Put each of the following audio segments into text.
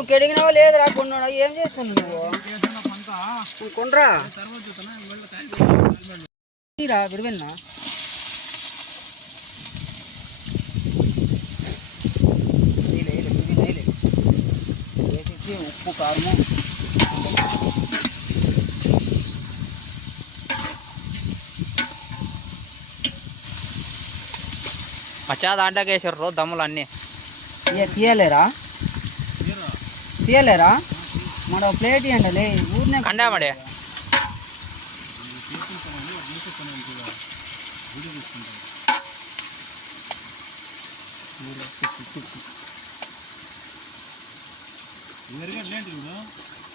నువ్వు కెడిగినావా లేదురా కొన్నాడా ఏం చేస్తున్నావు నువ్వు కొనరా విడివెన్నా వేసేసి ఉప్పు కారము మచ్చా దాంట్లోకి వేసారు దమ్ములు అన్నీ తీయలేరా మన ప్లేట్ ఇవ్వండి ఊరినే కండామడే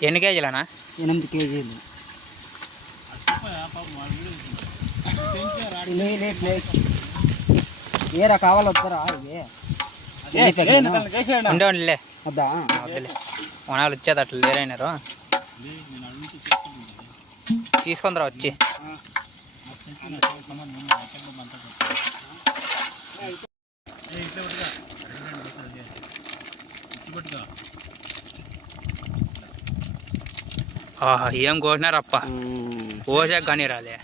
ఎన్ని కేజీలనా 8 కేజీలు ఏరా కావాలి వస్తారా ఉండేవాళ్ళే వద్దా వద్దులే వనాలు వచ్చేది అట్లా లేరైనారు తీసుకుందరా వచ్చి ఏం కోసినారప్ప కోసాక కానీ రాలే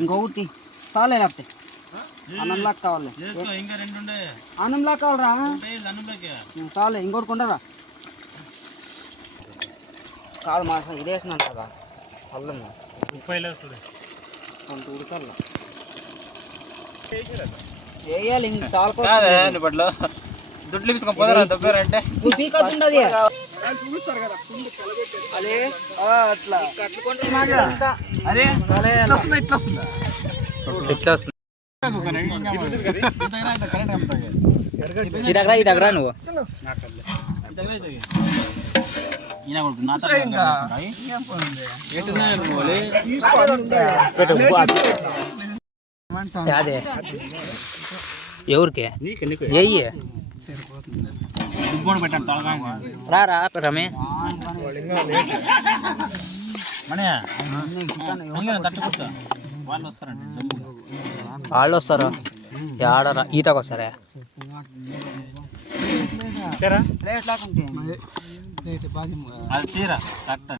ఇంకొకటి చాలే లేకపోతే అన్నంలా కావాలి అన్నంలా కావాలరా చాలే ఇంకోటి కొండరా కాదు మాసం ఇది వేసినాను కదా అల్లం అంత ఉడకల్లా వేయాలి ఇంక చాలా బట్లో దుడ్లు తీసుకొని పోతారా దొబ్బారంటే పీకొచ్చుండది ఈ దగ్గర నువ్వు అదే ఎవరికి ఎయ్యి రా రమే వాళ్ళు వస్తారు ఆడరా ఈతకు వస్తారా ప్లేట్ లాగా